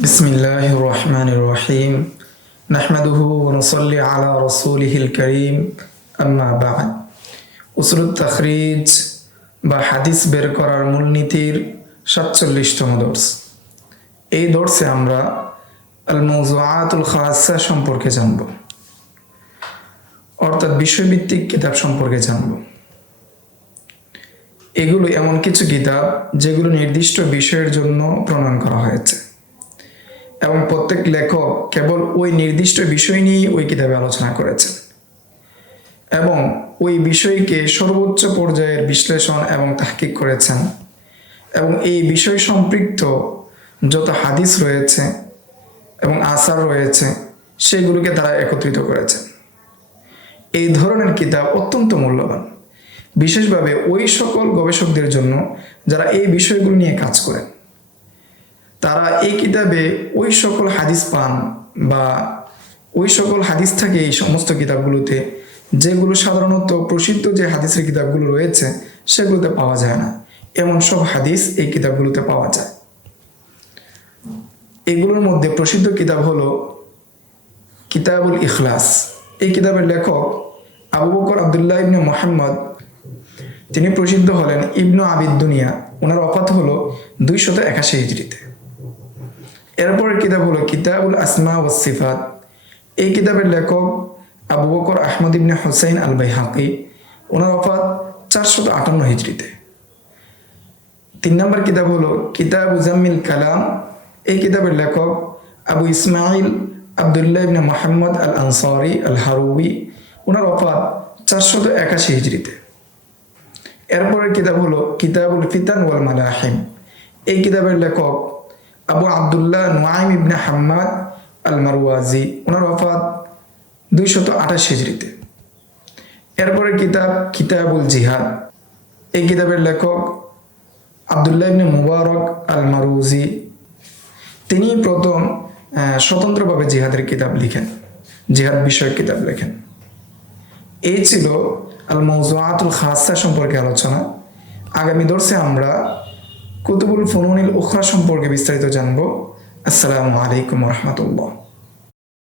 বিসমিল্লাহির রহমানির রহিম নাহমাদুহু ওয়া নুসাল্লি আলা রাসূলিহিল কারীম আম্মা বা'দ। উসুলত তাখরিজ বা হাদিস বের করার মূলনীতির ৪৭তম দর্স। এই দর্সে আমরা الموضوعات الخاصة সম্পর্কে জানব, অর্থাৎ বিষয়ভিত্তিক কিতাব সম্পর্কে জানব। এগুলো এমন কিছু কিতাব যেগুলো নির্দিষ্ট বিষয়ের জন্য প্রণয়ন করা হয়েছে এবং প্রত্যেক লেখক কেবল ওই নির্দিষ্ট বিষয় নিয়েই ওই কিতাবে আলোচনা করেছেন এবং ওই বিষয়কে সর্বোচ্চ পর্যায়ের বিশ্লেষণ এবং তাহকিক করেছেন এবং এই বিষয় সম্পৃক্ত যত হাদিস রয়েছে এবং আসার রয়েছে সেগুলোকে তারা একত্রিত করেছেন। এই ধরনের কিতাব অত্যন্ত মূল্যবান, বিশেষভাবে ওই সকল গবেষকদের জন্য যারা এই বিষয়গুলো নিয়ে কাজ করেন। তারা এই কিতাবে ওই সকল হাদিস পান বা ওই সকল হাদিস থাকে এই সমস্ত কিতাবগুলোতে যেগুলো সাধারণত প্রসিদ্ধ যে হাদিসের কিতাবগুলো রয়েছে সেগুলোতে পাওয়া যায় না, এমন সব হাদিস এই কিতাবগুলোতে পাওয়া যায়। এগুলোর মধ্যে প্রসিদ্ধ কিতাব হলো কিতাবুল ইখলাস। এই কিতাবের লেখক আবু বকর আবদুল্লাহ ইবনে মুহাম্মদ, তিনি প্রসিদ্ধ হলেন ইবনু আবিদ দুনিয়া। ওনার ওফাত হলো 281 হিজরিতে। এরপরের কিতাব হলো কিতাবুল আসমা ওয়াসফাত। এই কিতাবের লেখক আবু বকর আহমদ ইবনে হুসাইন আল বাইহাকি। ওনার ওফাত 458 হিজরিতে। 3 নম্বর কিতাব হলো কিতাব al-কালাম। এই কিতাবের লেখক আবু ইসমাইল আবদুল্লাহ ইবনে মুহাম্মদ আল আনসারি আল হারুবি। ওনার ওফাত 481 হিজরিতে। এরপরের কিতাব হলো কিতাবুল ফিতান والملاحم। এই কিতাবের লেখক আবু আবদুল্লাহ নুআইম ইবনে হাম্মাদ আল মারওয়াজি। ওনার ওফাত 228 হিজরিতে। এরপরের কিতাব কিতাবুল জিহাদ। এই কিতাবের লেখক আবদুল্লাহ ইবনে মুবারক আল মারুজি। তিনি প্রথম স্বতন্ত্রভাবে জিহাদের কিতাব লিখেন, জিহাদ বিষয়ক কিতাব লেখেন। এই ছিল আল-মওযুআতুল খাসা সম্পর্কে আলোচনা। আগামী দর্সে আমরা কুতুবুল ফুনুনিল উখরা সম্পর্কে বিস্তারিত জানব। আসসালামু আলাইকুম ওয়া রাহমাতুল্লাহ।